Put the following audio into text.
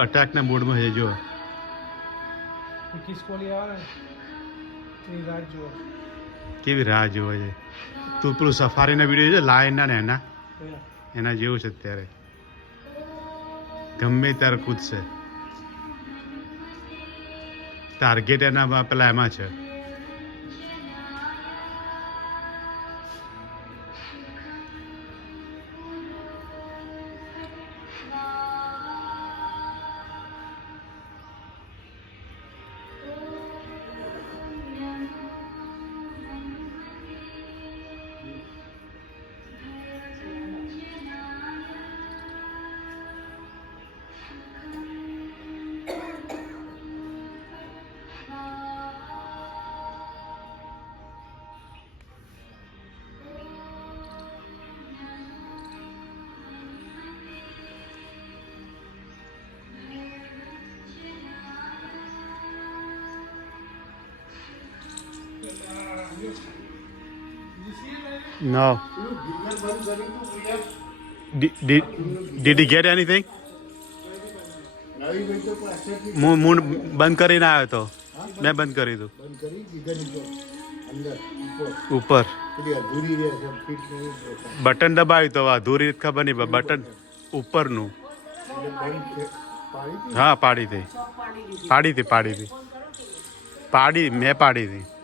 અટેકના મોડમાં છે જો કેવી રાહ જોવે છે તું પેલું સફારીના વિડીયો છે લાયનના ને એના જેવું છે અત્યારે ગમે ત્યારે કૂદશે ટાર્ગેટ એના પેલા એમાં છે No. Did he get anything? હું બંધ કરીને આવ્યો તો મેં બંધ કરી દઉં ઉપર બટન દબાવ્યું તો અધૂરી ખબર નહીં બટન ઉપરનું હા પાડી મેં પાડી હતી